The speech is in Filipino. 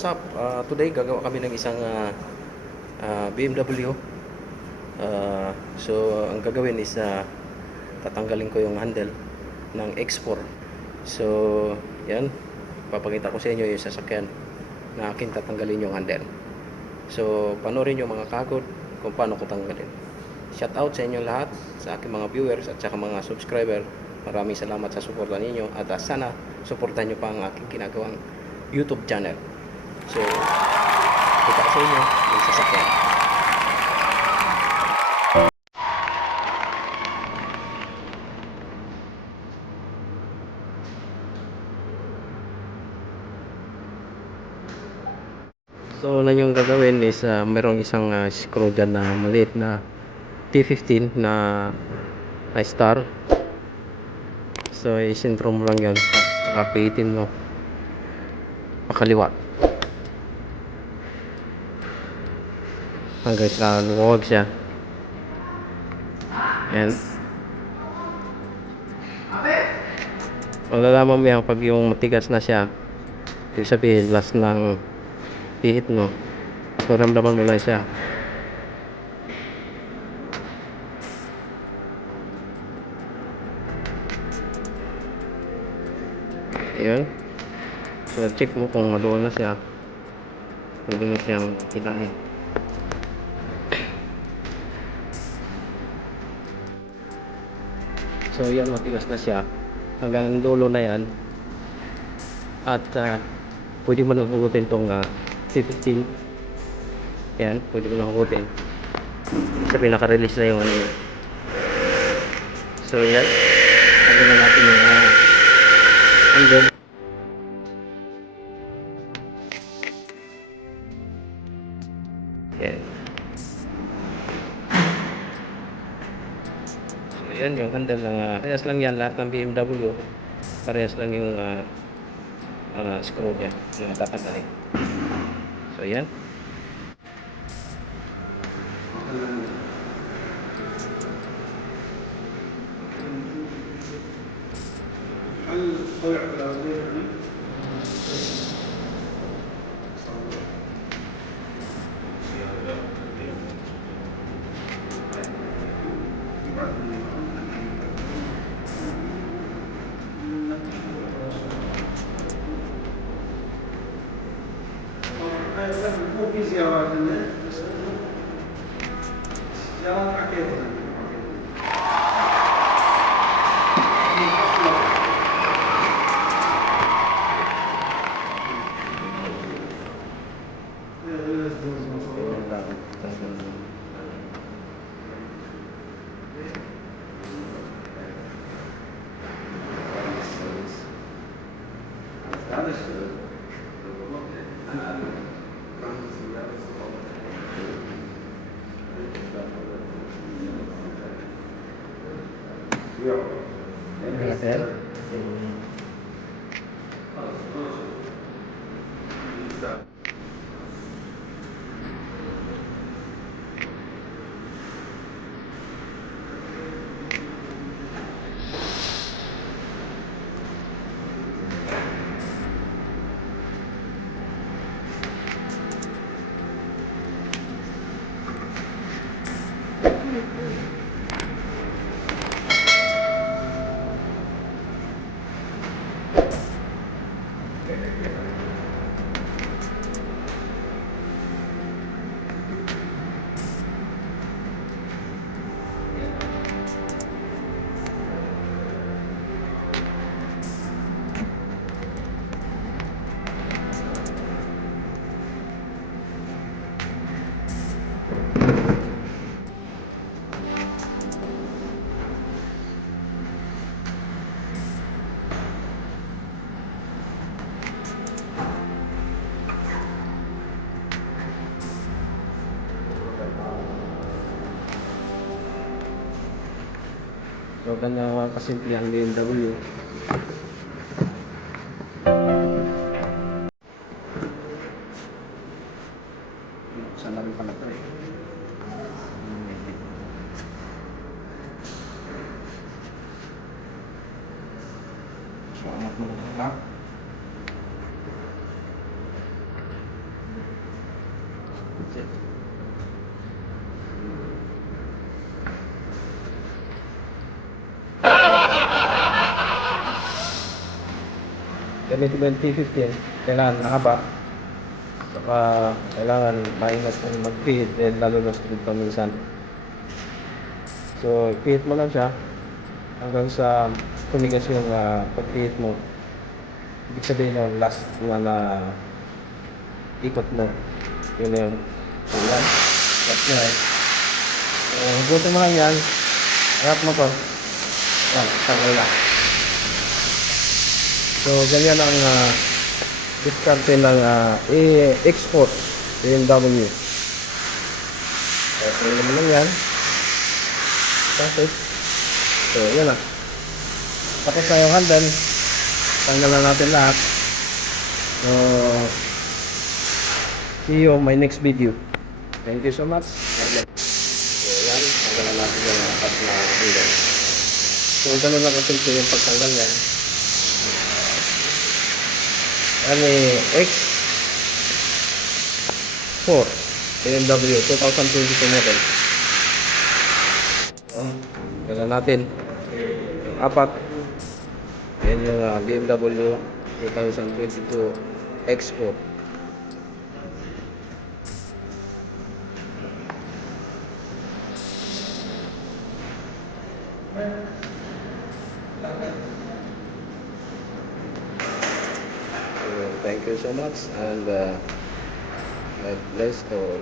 what's up? Today gagawa kami ng isang BMW. So ang gagawin is tatanggalin ko yung handle ng X4. So yan, papakita ko sa inyo yung sasakyan na akin tatanggalin yung handle. So panoorin nyo mga kagod kung paano ko tanggalin. Shout out sa inyo lahat, sa aking mga viewers at saka mga subscriber. Maraming salamat sa suporta ninyo at sana suportahan nyo pa ang aking ginagawang YouTube channel. So, kita sa inyo yung sasakyan. So, na yung gagawin is merong isang screw dyan na maliit na T15 na star. So, isintro mo lang yan. Kapitin mo pakaliwa hanggang sa luwag siya. And malalaman mo yan pag yung matigas na siya, ibig sabihin last ng pihit mo. So ramdaman mo lang siya. Ayan. So check mo kung maluwag na siya. Pwede mo siyang hilahin. So yan, matigas na siya. Hanggang dulo na yan. At pwede mo nang hugutin itong T15. Yan, pwede mo nang hugutin. Sabi naka-release na yung ano yun. So yan. Hanggang na natin yung hanggang. Yan. So yan yung handle ng parehas lang yan, lahat ng BMW. Parehas lang yung screw niya na tatanggalin. So yan. So ganyan kasimple ang BMW. Saan na rin pala ito eh. So angat mo lang. gamitin mo yung T15, kailangan nakaba. Saka kailangan maingat kang mag-feed, and lalo na sa dito minsan. So, feed mo lang siya hanggang sa tumigas yung pag-feed mo. Ibig sabihin ng last na ikot mo. Yun yung yan. That's right. So, hugutin mo lang yan. Harap mo to. Yan, tanggal na. So, ganyan ang diskarte ng export BMW. So, tanggal mo lang yan. Tapos, so, yan na. Tapos na yung handle. Tanggal na natin lahat. So, see you on my next video. Thank you so much. So, yan. Tanggal na natin yung apat na handle. So, ganun lang kasimple yung pagtanggal yan. Ano X4 BMW 2022 model. Gano'n natin yung apat. Yan yung BMW 2022 X4. So, thank you so much, and God bless all.